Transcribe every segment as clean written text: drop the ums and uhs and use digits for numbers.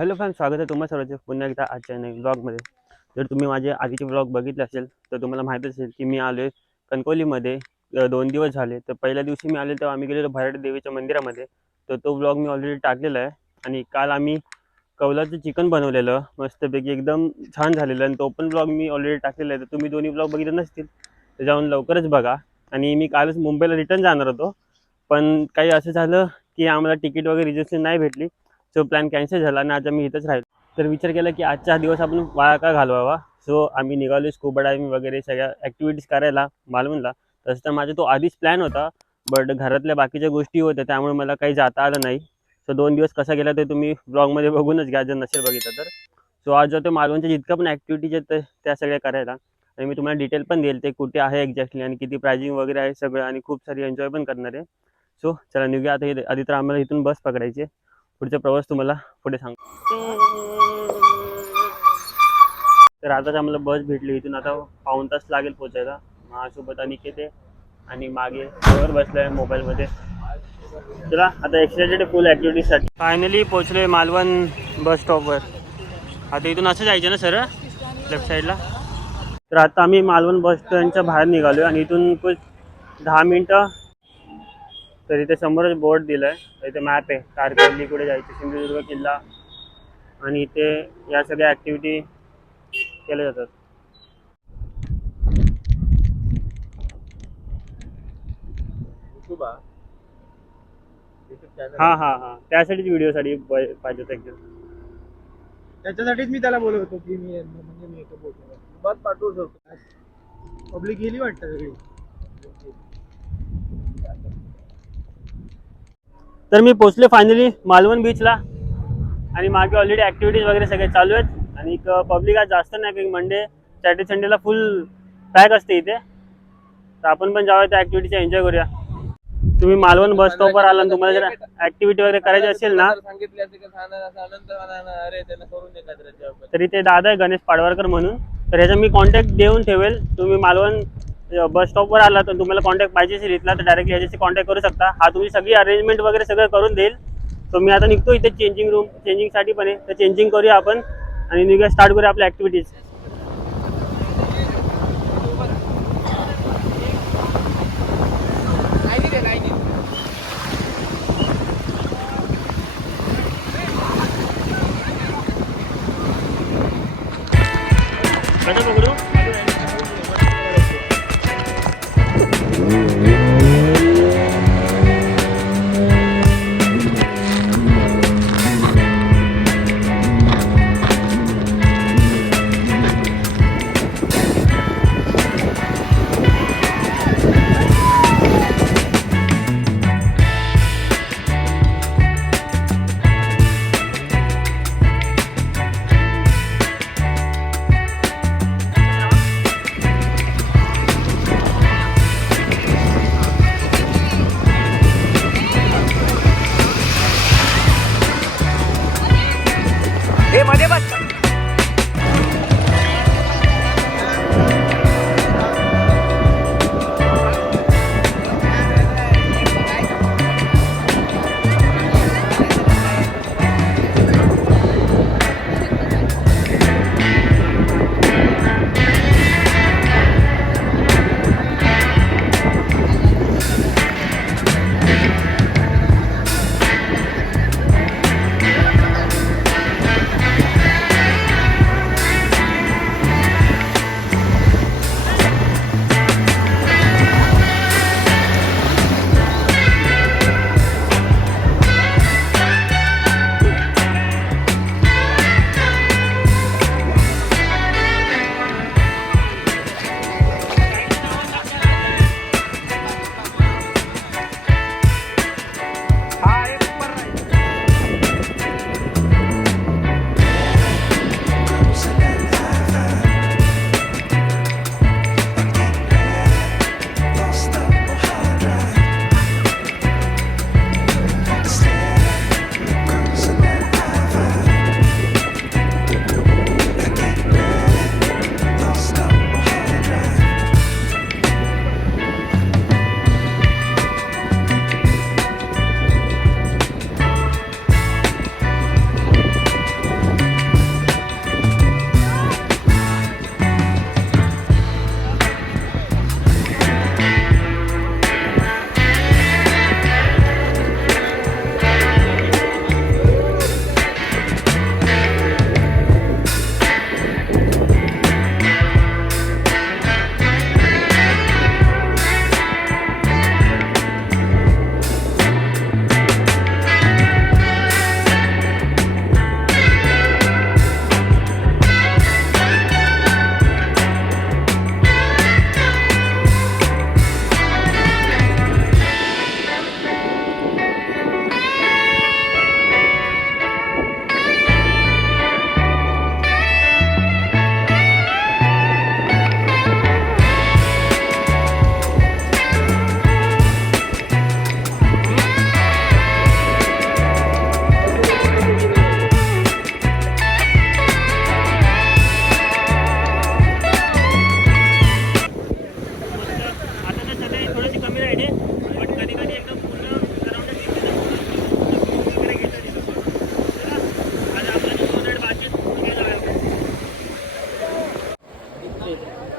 Hello friends, स्वागत आहे तुम्हा सर्वांचे पुन्हा एकदा आजच्या नवीन ब्लॉगमध्ये. जर तुम्ही माझे आधीचे ब्लॉग बघितले असेल तर तुम्हाला माहीत असेल की मी आलो आहे कणकवलीमध्ये. 2 दिवस झाले. तर पहिल्या दिवशी मी आले तेव्हा आम्ही गेलेलो भराडी देवीच्या मंदिरामध्ये. तर तो ब्लॉग मी ऑलरेडी टाकलेला आहे. आणि काल आम्ही कौलाचं चिकन बनवलेलं मस्तपैकी एकदम छान झालेलं, आणि तो पण ब्लॉग मी ऑलरेडी टाकलेला आहे. तर तुम्ही दोन्ही ब्लॉग बघितले नसतील तर जाऊन लवकरच बघा. आणि मी कालच मुंबईला रिटर्न जाणार होतो, पण काही असं झालं की आम्हाला तिकीट वगैरे रिजर्वेशन नाही भेटली. सो प्लॅन कॅन्सल झाला आणि आता मी इथंच राहिलो. तर विचार केला की आजचा हा दिवस आपण वाया का घालवावा. सो आम्ही निघालो स्कूबा डायव्हिंग वगैरे सगळ्या ॲक्टिव्हिटीज करायला मालवणला. तसं तर माझा तो आधीच प्लॅन होता, बट घरातल्या बाकीच्या गोष्टी होत्या त्यामुळे मला काही जाता आलं नाही. सो 2 दिवस कसा गेला ते तुम्ही ब्लॉगमध्ये बघूनच घ्या जर नसेल बघितलं तर. सो आज जातो मालवणच्या जितकं पण ॲक्टिव्हिटीज आहेत त्या सगळ्या करायला. आणि मी तुम्हाला डिटेल पण देईल ते कुठे आहे एक्झॅक्टली आणि किती प्राइजिंग वगैरे आहे सगळं, आणि खूप सारी एन्जॉय पण करणार आहे. सो चला निघूया आता. आधी तर आम्हाला इथून बस पकडायची. पुढचा प्रवास तुम्हाला पुढे सांगतो. तर आताच आम्हाला बस भेटली. इथून आता पाऊण तास लागेल पोचायला. माझ्यासोबत अनिकेत आहे आणि मागे वर बसलाय मोबाईलमध्ये. चला आता एक्साइटेड फुल ॲक्टिव्हिटीसाठी. फायनली पोचलोय मालवण बस स्टॉपवर. आता इथून असं जायचं ना सर लेफ्ट साईडला. तर आता आम्ही मालवण बस स्टँडच्या बाहेर निघालो आणि इथून कुछ 10 मिनटं. तर इथे समोरच बोर्ड दिला आहे, इथे मॅप आहे तारकर्ली कुठे जायचं, सिंधुदुर्ग किल्ला, आणि इथे या सगळ्या ॲक्टिव्हिटी केल्या जातात. हां हां हां, त्यासाठीच व्हिडिओसाठी पाहिजे होतं एकदम. त्याच्यासाठीच मी त्याला बोलत होतो की मी म्हणजे मी येतो बोलतो बस पाठवू शकतो. पब्लिक गेली वाटतं सगळी. तर मी पोचले फायनली मालवण बीचला, आणि मागे ऑलरेडी ॲक्टिव्हिटीज वगैरे सगळे चालू आहेत. आणि पब्लिक आज जास्त नाही, की मंडे सॅटर्डे संडेला फुल पॅक असते इथे. तर आपण पण जाऊया त्या ॲक्टिव्हिटीचा एन्जॉय करूया. तुम्ही मालवण बस स्टॉपवर आला आणि तुम्हाला जर ॲक्टिव्हिटी वगैरे करायची असेल ना तर इथे दादा आहे गणेश पाडवारकर म्हणून. तर ह्याचा मी कॉन्टॅक्ट देऊन ठेवेल. तुम्ही मालवण बस स्टॉपवर आला तर तुम्हाला कॉन्टॅक्ट पाहिजे असेल इथला तर डायरेक्टली ह्याच्याशी कॉन्टॅक्ट करू शकता. हा तुम्ही सगळी अरेंजमेंट वगैरे सगळं करून देईल. सो मी आता निघतो. इथे चेंजिंगसाठी पण आहे, तर चेंजिंग करूया आपण आणि निघूया, स्टार्ट करूया आपल्या ॲक्टिव्हिटीज. कसं पकडू?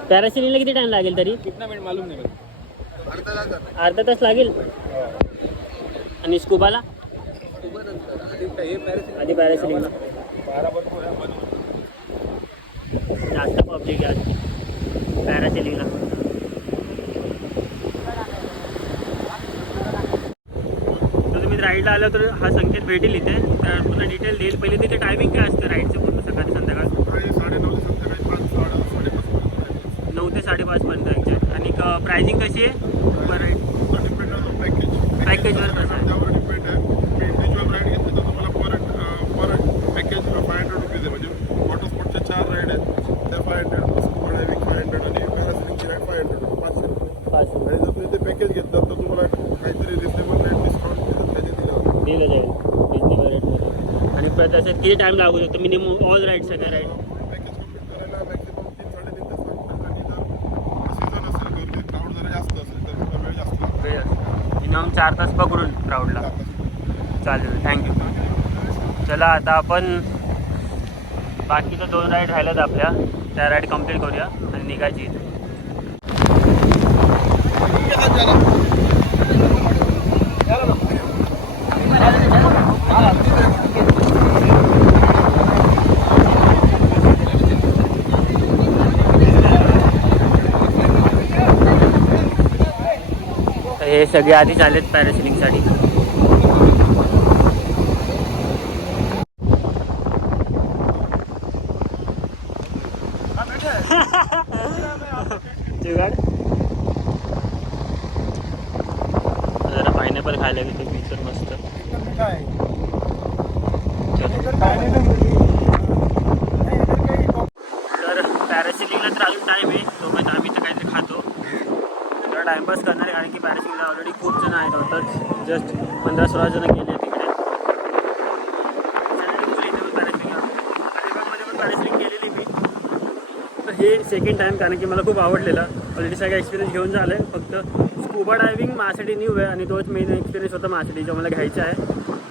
पॅरासिलिंगला किती टाइम लागेल तरी? कितना मिनिट मालूम नाही अर्धा तास लागेल. आणि स्कुबाला आधी पॅरासिलिंगला जास्त पब्लिक आहे पॅरासिलिंगला. तर तुम्ही राईडला आलं तर हा संकेत भेटेल इथे, तर पूर्ण डिटेल देईल. पहिले तिथे टायमिंग काय असतं राईडचं पूर्ण सकाळी संध्याकाळ? 9 ते 5:30 पर्यंत एक्झॅक्ट. आणि प्राइसिंग कशी आहे पर राईड? पॅकेजवर कसं आहे? पॅकेज 500 रुपीज आहे. म्हणजे वॉटर स्पोर्टच्या 4 राईड आहेत त्या 500, स्कुबा डायव्हिंग 500 आणि पॅरासिलिंगची राईड 500 500 रुपये. आणि जर तुम्ही ते पॅकेज घेतलं तर तुम्हाला काहीतरी रिजनेबल रेट डिस्काउंट त्याचे दिलं दिलं जाईल रिजनेबल रेटमध्ये. आणि त्याच्यात किती टाईम लागू शकतो मिनिमम ऑल राईड सगळ्या राईड? पॅकेज कम्प्लीट करायला मॅक्सिमम 3-3.5 तास लागतात. आणि जर सीझन असेल गर्दी क्राऊड जरा जास्त असेल तर थोडा वेळ जास्त लागतो. मिनिमम 4 तास पकडून क्राऊडला. चालेल, थँक्यू. चला आता आपण बाकीच्या 2 राईड राहिल्यात आपल्या, त्या राईड कंप्लीट करूया आणि निघायची इथे. हे सगळे आधीच आलेत पॅरासिलिंगसाठी. जरा पायनॅपल खायला गेलो मी तर मस्त. तर पॅरासिलिंगला तर अजून टाईम आहे, तोपर्यंत आम्ही तर काहीतरी खातो. जरा टाइमपास करणार आहे, कारण की पॅरासिलिंगला ऑलरेडी खूप जण आहेत. नंतर जस्ट 15-16 जण गेले तिकडे. अलिबागमध्ये पण पॅरासिलिंग केलेली मी, तर हे सेकंड टाईम, कारण की मला खूप आवडलेलं. ऑलरेडी सगळा एक्सपिरियन्स घेऊन झालं आहे. फक्त स्कुबा डायव्हिंग माझ्यासाठी न्यू आहे आणि तोच मेन एक्सपिरियन्स होता माझ्यासाठी जो मला घ्यायचा आहे.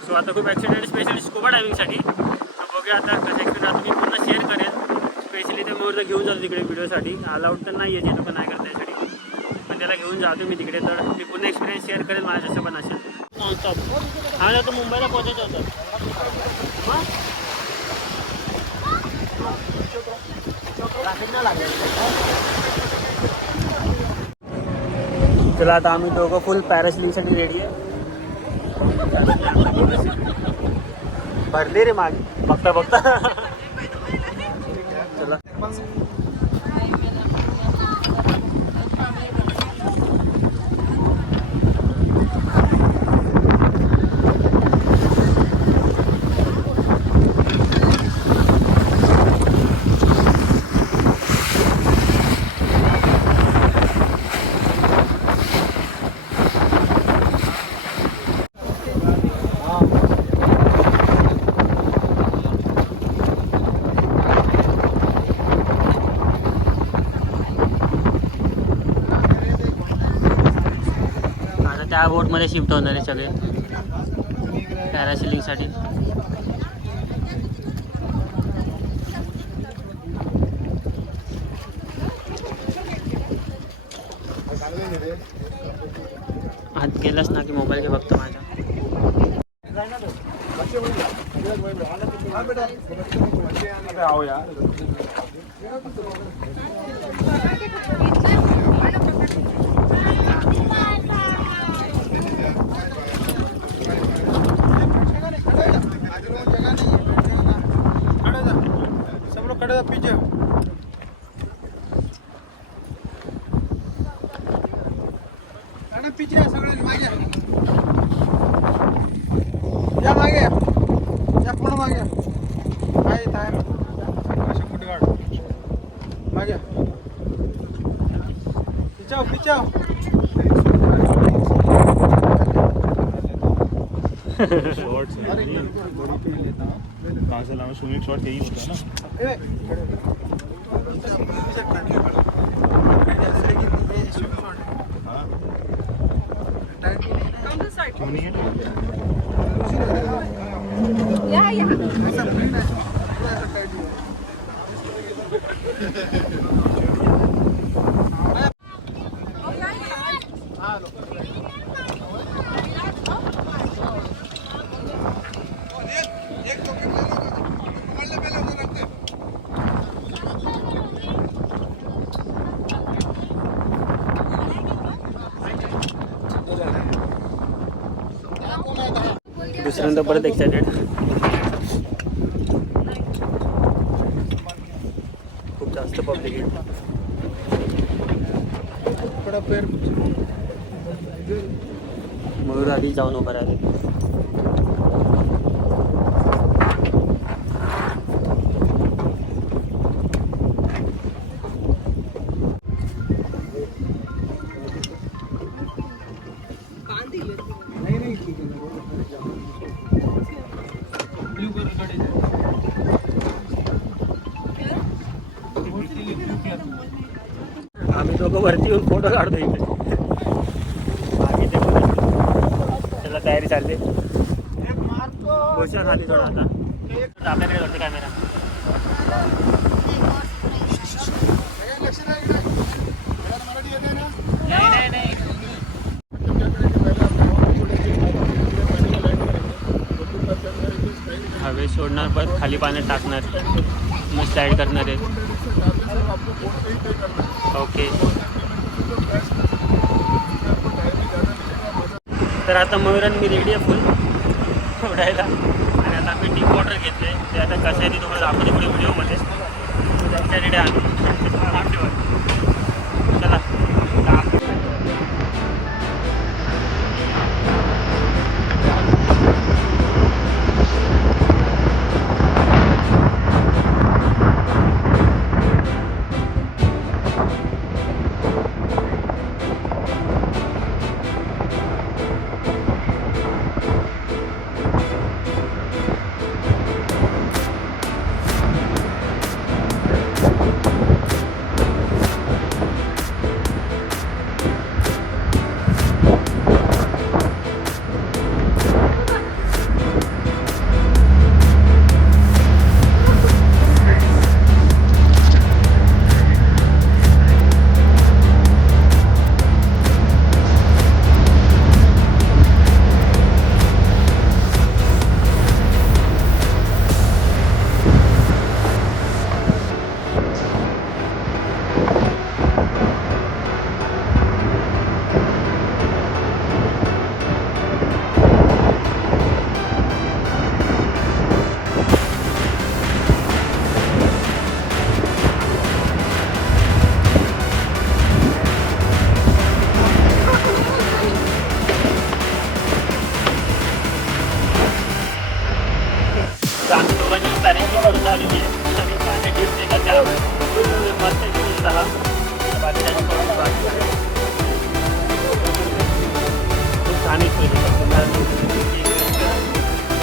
सो आता खूप एक्साइटेड स्पेशली स्कुबा डायव्हिंगसाठी. तर बघूया आता कसं एक्सपिरियन्स आता मी पूर्ण शेअर करेन. स्पेशली ते मोर घेऊन जातो तिकडे व्हिडिओसाठी. अलाउड तर नाही आहे, जे लोक नाही करत त्यासाठी, पण त्याला घेऊन जातो मी तिकडे. तर मी पूर्ण एक्सपिरियन्स शेअर करेन माझ्या जसं पण असेल. नॉनस्टॉप आम्हाला तर मुंबईला पोहोचायचं होतं. चला आता आम्ही दोघं फुल पॅरासिलिंगसाठी रेडी आहे. भरले रे मागे बघता बघता. चला त्या बोटमध्ये शिफ्ट होणार आहे सगळे पॅरासिलिंगसाठी. हात गेलास ना की मोबाईल घे बघतो माझ्या. पीछे पीछे सगळे मागे या, मागे या, पूर्ण मागे काय टायर कुठे गाड मागे पिछाव पिछाव. शॉर्ट्स कहाँ से लाऊं? स्विमिंग शॉट यही होता है ना. क्यों नहीं है? त्याच्यानंतर परत एक्सायटेड. खूप जास्त पब्लिक आहे. मयूर आधी जाऊन उभा राहिले. आम्ही दोघं वरती येऊन फोटो काढतो इथे. बाकी ते त्याला तयारी चालली. गोष्ट झाली थोडं आता आपल्याकडे करते कॅमेरा. हवे सोडणार पण खाली पाण्यात टाकणार मग स्लाईड करणार आहे. ओके. तर आता मयूरन मी रेडी आहे फुल उडायला. आणि आता आम्ही डीप वॉटर घेतले. ते आता कसं आहे ते तुम्हाला दाखवते पुढे व्हिडिओमध्ये. त्याच्या रेडी आम्ही चला.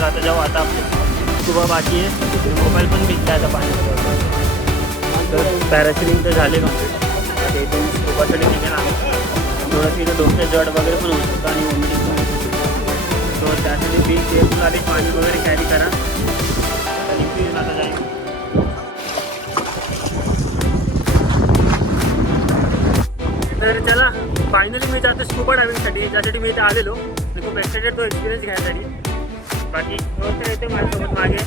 आता जेव्हा आता सुबह बाकी आहे. मोबाईल पण भिजला आता पाण्यामध्ये. तर पॅरासिलिंग तर झाले कम्प्लीट. आता इथून स्कुबासाठी निघेल आम्ही. थोडंसं इथं डोक्यात जड वगैरे पण होऊ शकतं आणि वॉमिटिंग पण होऊ शकतं. तर त्यासाठी बी केअरफुल आधी पाणी वगैरे कॅरी करा आणि पिऊन आता जाईल. तर चला फायनली मी जातो स्कुबा डायव्हिंगसाठी, ज्यासाठी मी इथे आलेलो. मी खूप एक्सायटेड तो एक्सपिरियन्स घ्यायसाठी. बाकी गोष्ट येते माझ्यासोबत मागे.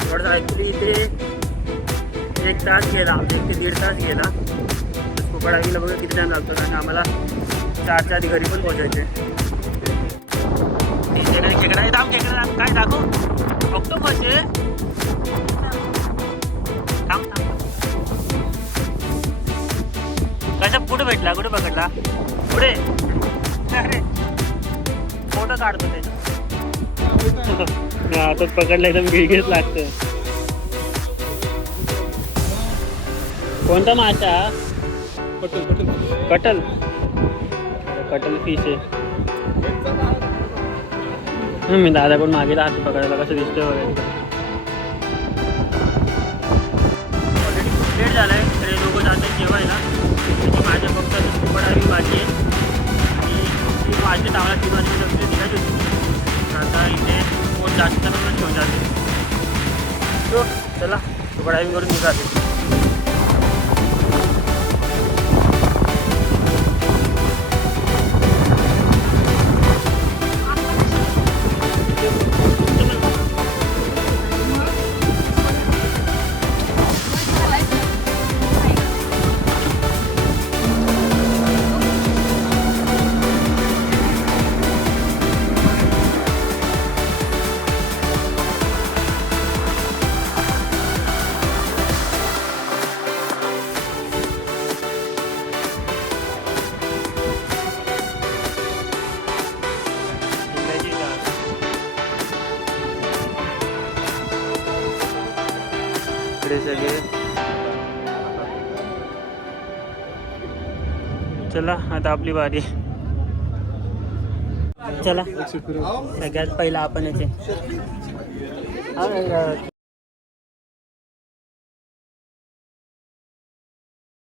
थोडंसं ॲक्च्युली इथे 1 तास गेला, 1 ते 1.5 तास गेला. स्कुबा डायव्हिंगला बघा किती टाईम लागतो, कारण आम्हाला 4च्या आधी घरी पण पोहोचायचे. खेकडा खेकडा काय दाखव. ऑक्टोपस आहे. थांब थांब. कशा कुठे भेटला, कुठे पकडला, पुढे. अरे फोटो काढतो त्याचा. हातात पकडला एकदम गिळगीत लागतं. कोणता मासा. कटल. कटल फिश आहे. मी दादाकडून मागेला हात पकडायला कसं दिसतोय वगैरे. ऑलरेडी खूप लेट झाला आहे. तर लोक जात आहेत जेवायला. माझ्या फक्त स्कुबा डायव्हिंग बाकी आहे आणि माझ्या टावला 3 वाजता निघायची होती. आता इथे कोण जास्त करून घेऊन जाते. तो चला स्कुबा डायव्हिंग करून निघाले. इकडे सगळे. चला आता आपली बारी. चला सगळ्यात पहिला आपण याचे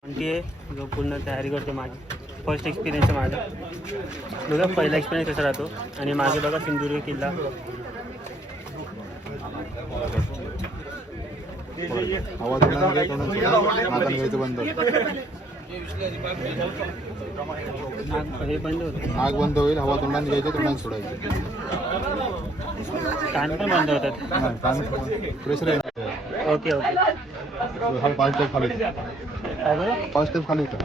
कोणती आहे जो पूर्ण तयारी करतो. माझी फर्स्ट एक्सपिरियन्स आहे माझा. बघा पहिला एक्सपिरियन्स कसा राहतो. आणि मागे बघा सिंधुदुर्ग किल्ला. आवाज बंद हे बंद होतं. आग बंद होईल. हवा तोंडाने घ्यायचं, तोंडाने सोडायचं. कान पण बंद होतात. प्रेशर आहे. Okay okay. हा 5 स्टेप खाली. काय बरं 5 स्टेप खाली होता.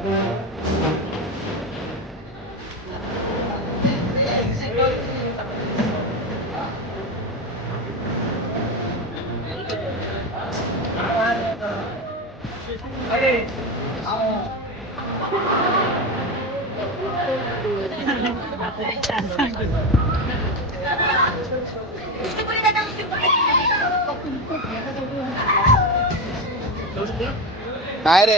काय रे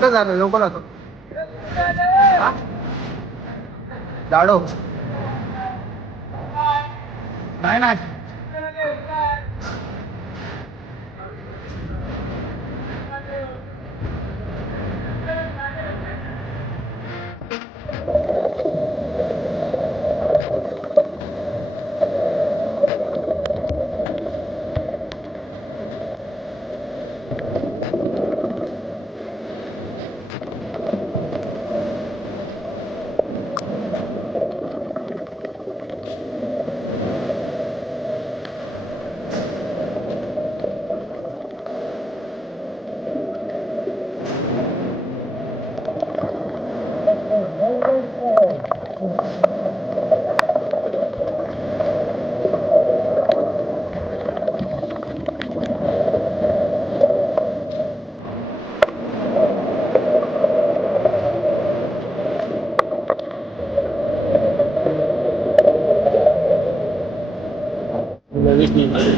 काय झालं लोकल होतो जाडो नाही ना. लगेच निघाले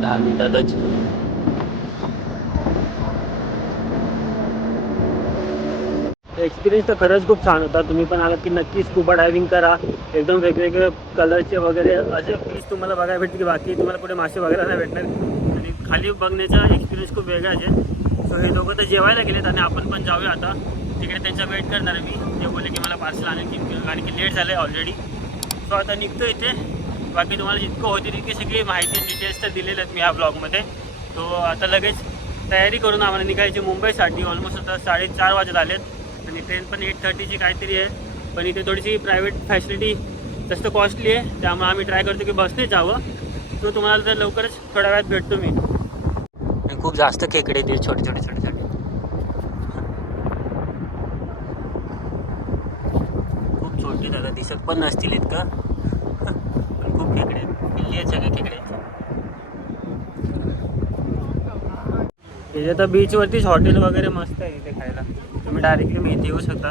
10 मिनिटातच. एक्सपिरियन्स तर खरंच खूप छान होता. तुम्ही पण आलात की नक्की स्कुबा डायव्हिंग करा. एकदम वेगवेगळे कलरचे वगैरे असे फिश तुम्हाला बघायला भेटते की बाकी तुम्हाला कुठे मासे वगैरे नाही भेटणार. आणि खाली बघण्याचा एक्सपिरियन्स खूप वेगळाच आहे. सो हे दोघं तर जेवायला गेलेत आणि आपण पण जाऊया आता. तिकडे त्यांचा वेट करणार आहे मी. ते बोलले की मला पार्सल आणेल की कारण की लेट झालं आहे ऑलरेडी. सो आता निघतो इथे. बाकी तुम्हाला जितकं होती तितकी सगळी माहिती डिटेल्स तर दिलेले आहेत मी ह्या ब्लॉगमध्ये. तो आता लगेच तयारी करून आम्हाला निघायची मुंबईसाठी. ऑलमोस्ट आता 4:30 वाजत आलेत. आणि ट्रेन पण 8:30ची काहीतरी आहे. पण इथे थोडीशी प्रायव्हेट फॅसिलिटी जास्त कॉस्टली आहे. त्यामुळे आम्ही ट्राय करतो की बसने जावं. तो तुम्हाला तर लवकरच थोड्या वेळात भेटतो मी. खूप जास्त खेकडे ते छोटे छोटे छोटे छोटे. खूप छोटे दादा दिसत पण नसतील इतकं. पण खूप खेकडे पिल्ली आहेत सगळे खेकड्यांचे. इथे तर बीचवरतीच हॉटेल वगैरे मस्त आहे इथे खायला. तुम्ही डायरेक्टली मी इथे येऊ शकता.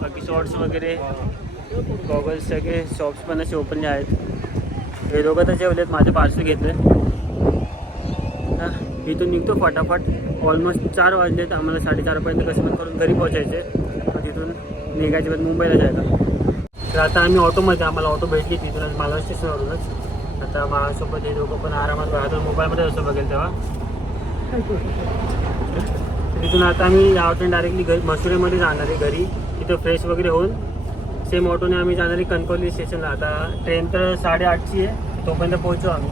बाकी शॉर्ट्स वगैरे गॉगल्स सगळे शॉप्स पण असे ओपन आहेत. हे दोघं तर जेवलेत. माझे पार्सल घेतले. हां इथून निघतो फटाफट. ऑलमोस्ट 4 वाजलेत. आम्हाला 4:30पर्यंत कसं पण करून घरी पोहोचायचे. तिथून निघायचे पण मुंबईला जायला. तर आता आम्ही ऑटोमध्ये आम्हाला ऑटो भेटली तिथूनच मालवण स्टेशनवरूनच. आता माझ्यासोबत हे दोघं पण आरामात राहतो. मोबाईलमध्ये असं बघेल तेव्हा. तिथून आता आम्ही यावरून डायरेक्टली घरी मसुरेमध्ये जाणार आहे घरी. तिथं फ्रेश वगैरे होऊन सेम ऑटोने आम्ही जाणार आहे कणकवली स्टेशनला. आता ट्रेन तर 8:30ची आहे. तोपर्यंत पोहोचू आम्ही.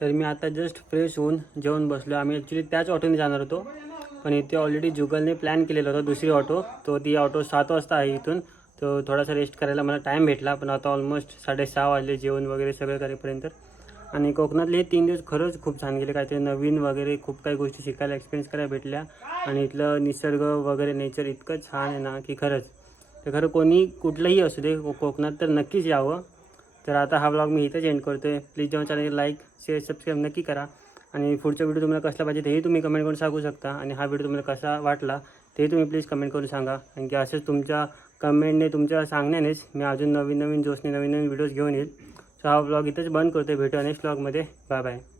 तर तर मी आता जस्ट फ्रेश होऊन जेवण बसलो. आम्ही ॲक्च्युली त्याच ऑटोने जाणार होतो, पण इथे ऑलरेडी जुगलने प्लॅन केलेला होता दुसरी ऑटो. तो ती ऑटो 7 वाजता आहे इथून. तो थोडासा रेस्ट करायला मला टाईम भेटला, पण आता ऑलमोस्ट 6:30 वाजले जेवण वगैरे सगळं करेपर्यंत. आणि कोकणातले हे 3 दिवस खरंच खूप छान गेले. काहीतरी नवीन वगैरे खूप काही गोष्टी शिकायला, एक्सपिरियन्स करायला भेटल्या. आणि इथलं निसर्ग वगैरे नेचर इतकं छान आहे ना की खरंच. तर खरं कोणी कुठलंही असू दे कोकणात तर नक्कीच यावं. तर आता हा व्लॉग मी इथेच एंड करतो आहे. प्लीज जेव्हा चॅनल लाईक शेअर सबस्क्राईब नक्की करा. आणि पुढचा व्हिडिओ तुम्हाला कसला पाहिजे तेही तुम्ही कमेंट करून सांगू शकता. आणि हा व्हिडिओ तुम्हाला कसा वाटला ते तुम्ही प्लीज कमेंट करून सांगा. कारण की असंच तुमच्या कमेंटने, तुमच्या सांगण्यानेच मी अजून नवीन जोशने नवीन व्हिडिओज घेऊन येईल. सो हा व्लॉग इथेच बंद करतो. भेटूया नेक्स्ट व्लॉगमध्ये. Bye bye.